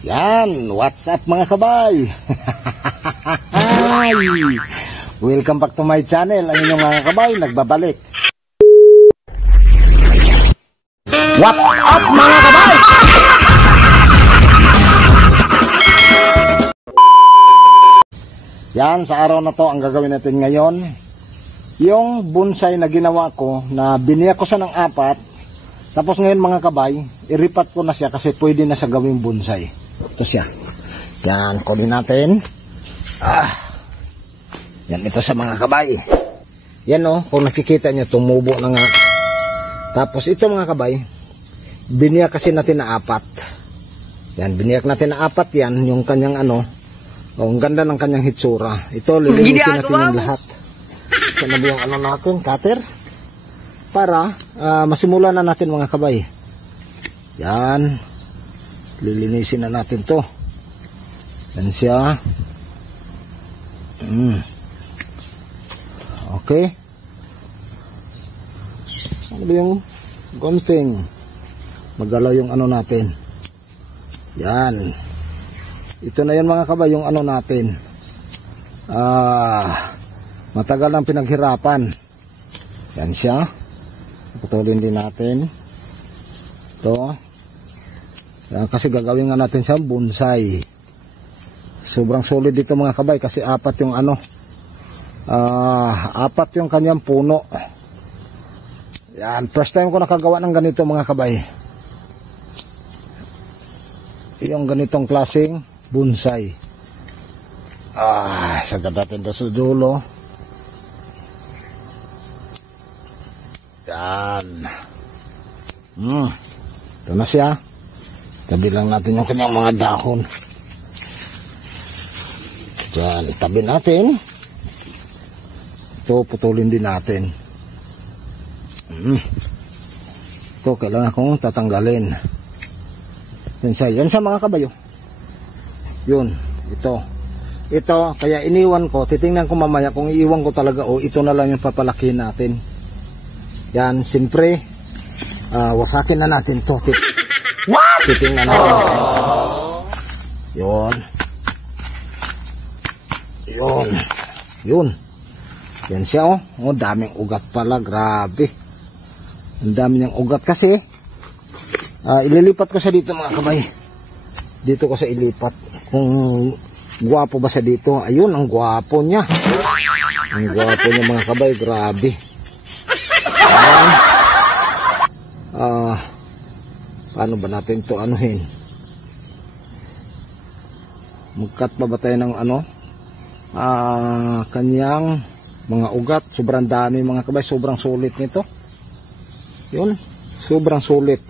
Yan, what's up mga kabay? Hi! Welcome back to my channel. Ang inyong mga kabay, nagbabalik. What's up mga kabay? Yan, sa araw na to, ang gagawin natin ngayon, yung bonsai na ginawa ko, na biniyak ko siya ng 4. Tapos ngayon mga kabay, iripat ko na siya kasi pwede na siya gawing bonsai. Ito siya. Yan, kunin natin. Yan, ito sa mga kabay. Yan o, kung nakikita nyo, tumubo na nga. Tapos ito mga kabay, biniyak kasi natin na 4. Yan, biniyak natin na 4 yan, yung kanyang ano. Ang ganda ng kanyang hitsura. Ito, lilinisin natin yung lahat. Ito na yung ano natin, cutter. Para masimulan na natin mga kabay. Yan. Lilinisin na natin to. Yan siya. Okay. Ano ba yung gunting? Magalaw yung ano natin. Yan. Ito na yan mga kabay, yung ano natin. Matagal nang pinaghirapan. Yan siya. Putulin din natin. Ito. Yan, kasi gagawin nga natin siyang bonsai. Sobrang solid dito mga kabay kasi 4 yung ano. 4 yung kanyang puno. Yan, first time ko nakagawa ng ganito mga kabay. Yung ganitong klaseng bonsai. Sagad natin ito sa dulo. Yan. Ito na siya. Tabi lang natin yung kanyang mga dahon. Yan, itabi natin. Ito, putulin din natin. Ito, kailangan kong tatanggalin. Yan sa mga kabayo. Yun, ito. Ito, kaya iniwan ko. Titingnan ko mamaya kung iiwan ko talaga o ito na lang yung papalakihin natin. Yan, siyempre, wasakin na natin to. What? Titingnan natin. Yun. Yun. Yun. Yan siya oh. Oh, daming ugat pala. Grabe. Ang dami niyang ugat kasi. Ililipat ko siya dito mga kabay. Dito ko siya ilipat. Kung gwapo ba siya dito. Ayun, ang gwapo niya. Ang gwapo niya mga kabay. Grabe. Paano ba natin ito anuhin? Mag-cut pa ba tayo ng ano? Kanyang mga ugat. Sobrang dami mga kabay. Sobrang sulit nito. Yun. Sobrang sulit.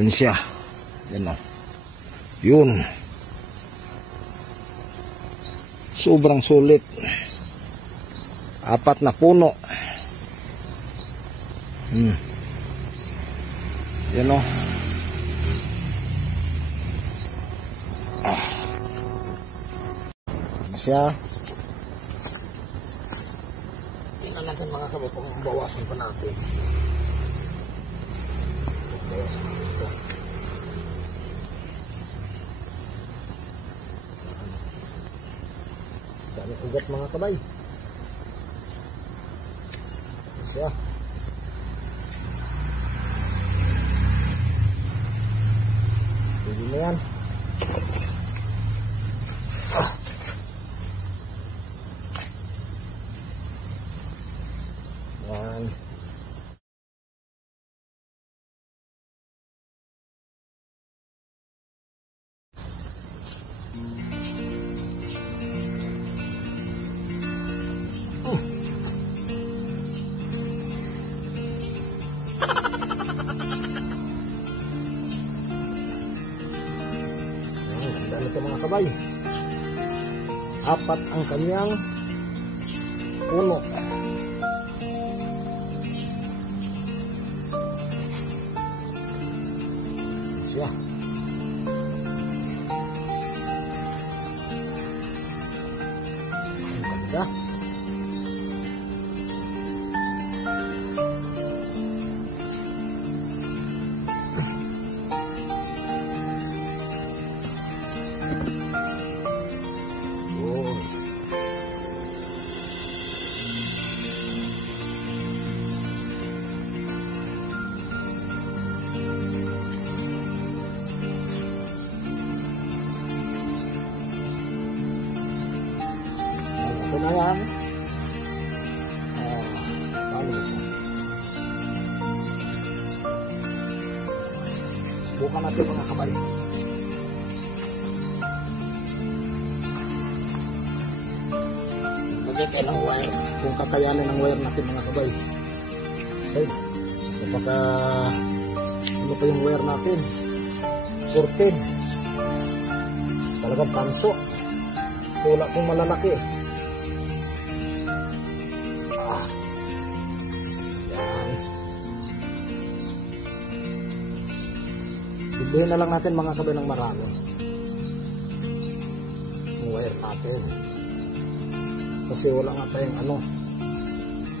Yan siya. Yan o. Yun. Sobrang sulit. 4 na puno. Yan o. Siya. Tingnan natin mga kabay kung bawasan pa natin. Dami ugat mga kabay. Siya. Pwede na yan. Dami ito mga kabay. 4 ang kanyang puno. Siya. Ang ganda. naman natin mga kabay. Bagay ng wire. Kung kakayanin ng wire natin mga kabay. Okay. Kapag ano pa yung wire natin? Sorted. Talagang tanso. Wala pong malalaki. Bihin na lang natin mga kabay ng marami. Yung wire natin. Kasi wala nga tayong ano.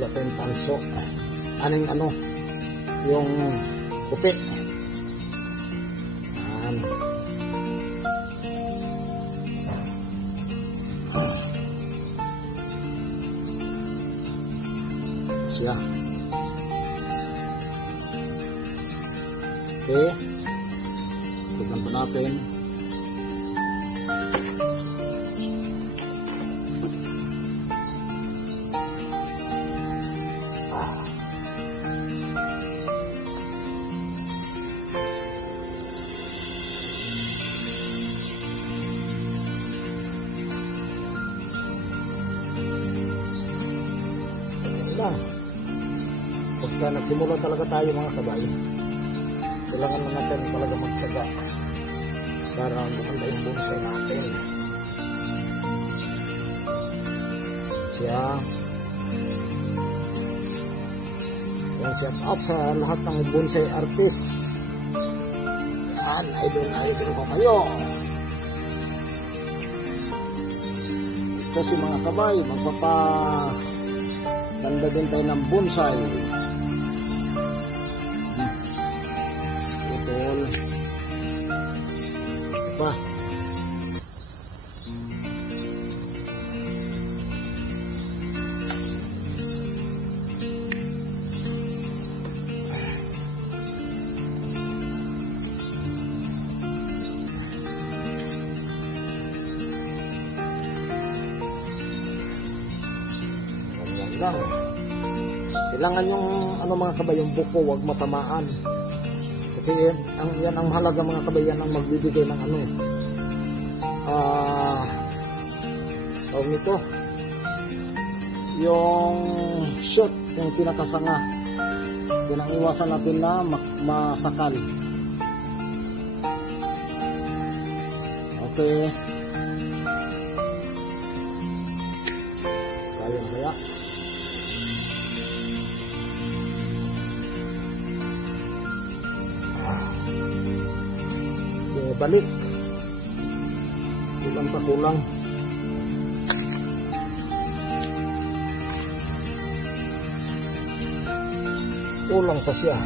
Wala tayong tanso. Aning ano. Yung kupit. Yan. Siya. Okay. Tignan pa natin. Pagka nagsimula talaga tayo mga kabay, kailangan na natin talaga magsaga para maganda yung bonsai natin. Kaya yung shout out sa lahat ng bonsai artist. Yan, idol ko kayo. Kasi mga kabay, magpapaganda din tayo ng bonsai. Pa. Lang. Kailangan yung ano mga kabay, yung buko wag matamaan. Kasi yan ang mahalaga mga kabay, yan ang magbibigay ng ano tawag nito yung shoot, yung pinakasanga, yun ang iwasan natin na masakal. Okay, kaya balik kulang pa kulang. Kulang pa siya.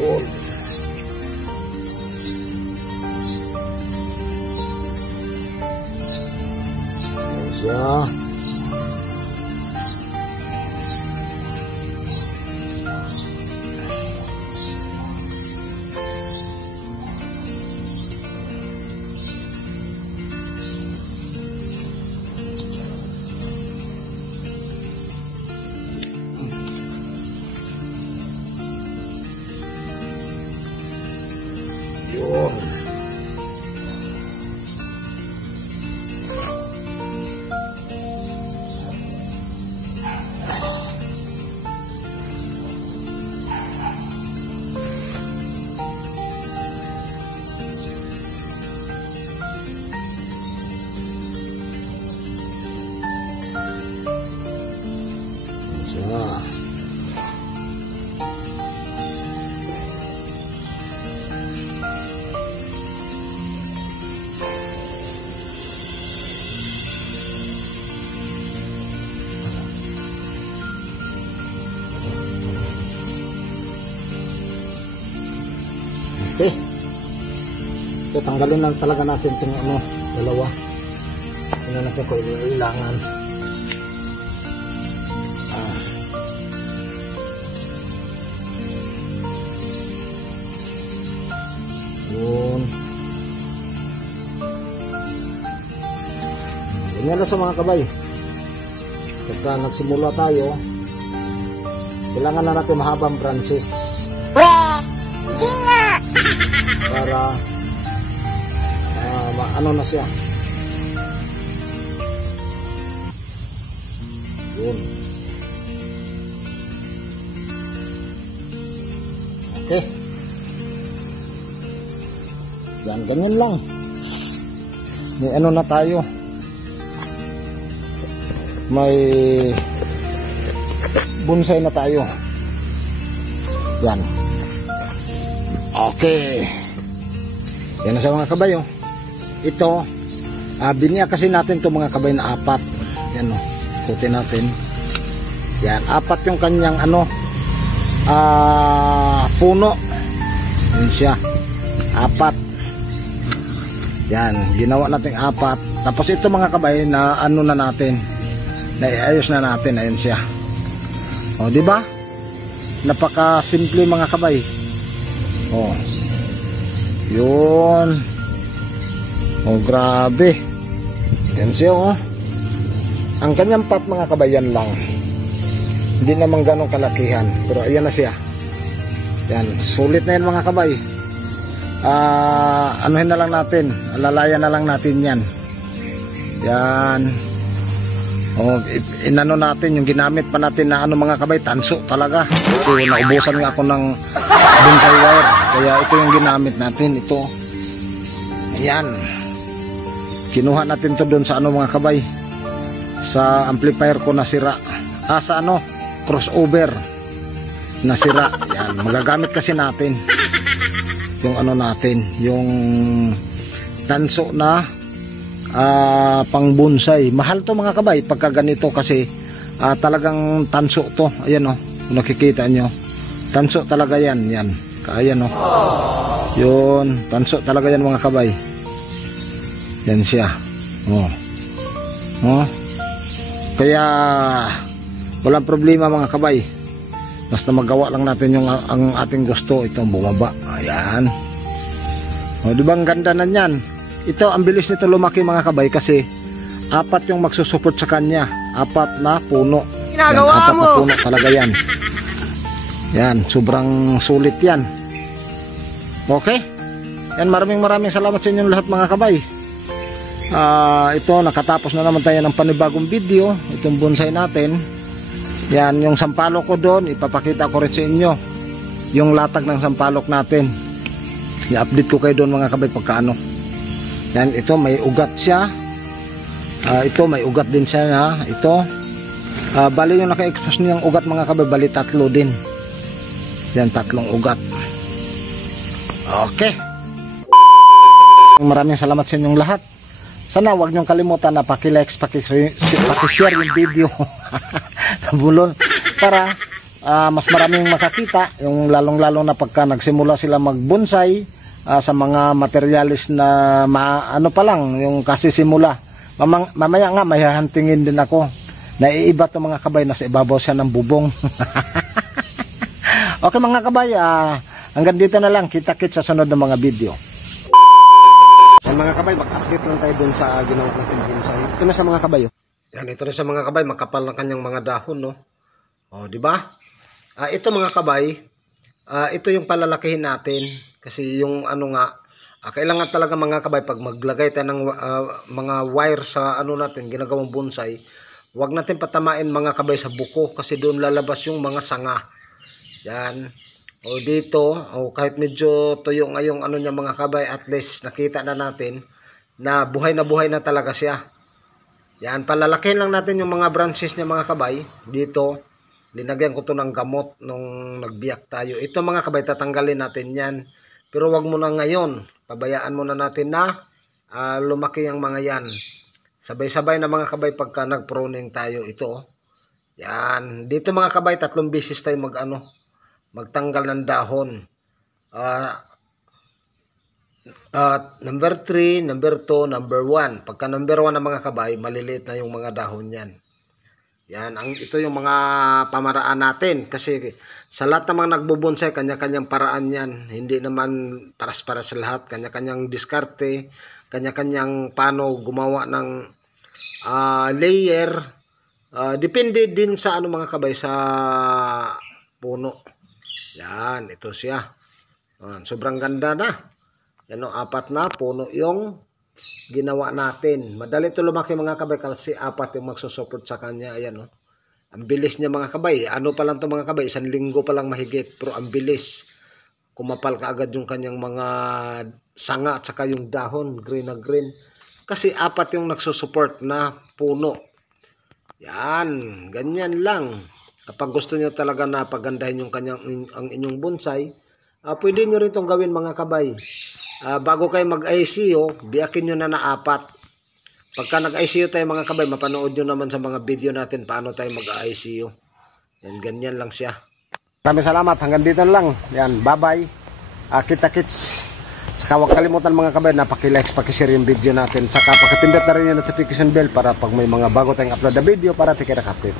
Yun. Siya. Yun. Okay. So, tanggalin lang talaga natin itong ano, dalawa. Ano natin ko ilangan. Yun. Ganyan na sa mga kabay. Pagka nagsimula tayo, kailangan na natin mahabang branches. Para ano na siya. Yun. Okay. Yan, ganyan lang. May ano na tayo. May bonsai na tayo. Yan. Okay. Yan na sa mga kabay. Oh. Ito, biniya kasi natin to mga kabay na 4. Yan o. Ikutin natin. Yan, 4 yung kanyang ano, puno. Yan siya. 4. Yan, ginawa natin 4. Tapos ito mga kabay na ano na natin. Naiayos na natin. Ayan siya. O, di ba? Napaka simple mga kabay. O. Yun. O, grabe. Yan siya o. Ang kanyang pot mga kabayan lang. Hindi naman ganong kalakihan. Pero ayan na siya. Yan. Sulit na yan mga kabay. Anuhin na lang natin. Alalayan na lang natin yan. Yan. O, inano natin yung ginamit pa natin na ano mga kabay. Tanso talaga. Kasi naubusan nga ako ng bonsai wire. Kaya ito yung ginamit natin. Ito. Ayan. Kinuha natin to doon sa ano mga kabay. Sa amplifier ko nasira. Sa ano, crossover nasira. Yan, magagamit kasi natin yung ano natin, yung tanso na pang bonsai. Mahal to mga kabay pagka ganito kasi talagang tanso to. Ayan o, kung nakikita nyo, tanso talaga yan. Yan, ayan o, yun, tanso talaga yan mga kabay. Yan siya. Kaya walang problema mga kabay. Basta magawa lang natin yung ang ating gusto. Ito bumaba. Ayan. O, di ba ang ganda na yan? Ito ang bilis nito lumaki mga kabay kasi 4 yung magsusupport sa kanya. 4 na puno. Ginagawa mo. 4 na puno talaga yan. Yan, sobrang sulit yan. Okay? Yan, maraming salamat sa inyong lahat mga kabay. Ito, nakatapos na naman tayo ng panibagong video. Itong bonsai natin. Yan, yung sampalok ko doon, ipapakita ko rin sa inyo yung latag ng sampalok natin. I-update ko kayo doon mga kabay pagkaano. Yan, ito may ugat siya. Ito may ugat din siya na. Ito, bali yung naka-expose niyang ugat mga kabay, bali 3 din. Yan, 3 ugat. Okay. Maraming salamat sa inyong lahat. Sana wag niyong kalimutan na paki-like, paki-share yung video bulon para mas maraming makakita, yung lalong-lalo na pagka nagsimula sila magbonsai sa mga materialis na ano pa lang, yung kasisimula. Mamaya nga may hahantingin din ako. Naiiba to mga kabay, nasa ibabaw siya ng bubong. Okay mga kabay, hanggang dito na lang. Kita-kits sa sunod ng mga video. Mga kabay, mag-update lang tayo dun sa ginawa natin bonsai. Ito na sa mga kabay. Yan, ito na sa mga kabay, makapal na kanyang mga dahon, no? O, di ba? Ito mga kabay, ito yung palalakihin natin kasi yung ano nga, kailangan talaga mga kabay pag maglagay tayo ng mga wire sa ano natin, ginagawang bonsai, wag natin patamain mga kabay sa buko kasi doon lalabas yung mga sanga. Yan. O dito, o kahit medyo tuyo nga yung ano niya mga kabay, at least nakita na natin na buhay na talaga siya. Yan, palalakihin lang natin yung mga branches niya mga kabay. Dito, linagyan ko to ng gamot nung nagbiyak tayo. Ito mga kabay, tatanggalin natin yan. Pero wag mo na ngayon, pabayaan muna natin na lumaki ang mga yan. Sabay-sabay na mga kabay pagka nag-pruning tayo ito. Yan, dito mga kabay, 3 beses tayo magtanggal ng dahon. Number 3, number 2, number 1. Pagka number 1 ng mga kabay, maliliit na yung mga dahon yan. Yan, ito yung mga pamaraan natin. Kasi sa lahat ng mga nagbubonsai, kanya-kanyang paraan yan. Hindi naman paras-paras sa lahat. Kanya-kanyang diskarte, kanya-kanyang paano gumawa ng layer. Depende din sa ano mga kabay, sa puno. Yan, ito siya. Sobrang ganda na. Yan o, 4 na puno yung ginawa natin. Madali ito lumaki mga kabay kasi 4 yung magsusupport sa kanya. Ayan o. Ang bilis niya mga kabay. Ano pa lang ito mga kabay, 1 linggo pa lang mahigit. Pero ang bilis. Kumapal ka agad yung kanyang mga sanga at saka yung dahon, green na green. Kasi 4 yung nagsusupport na puno. Yan, ganyan lang. Kapag gusto niyo talaga na pagandahin yung ang inyong bonsai, pwede nyo rin itong gawin mga kabay. Bago kayo mag-ICU, biyakin nyo na 4. Pagka nag-ICU tayo mga kabay, mapanood nyo naman sa mga video natin paano tayo mag-ICU. Yan, ganyan lang siya. Maraming salamat. Hanggang dito lang. Yan, bye-bye. Kita-kits. Saka huwag kalimutan mga kabay na paki-like, paki-share yung video natin. Saka pakipindot na rin yung notification bell para pag may mga bago tayong upload na video para tikirak update.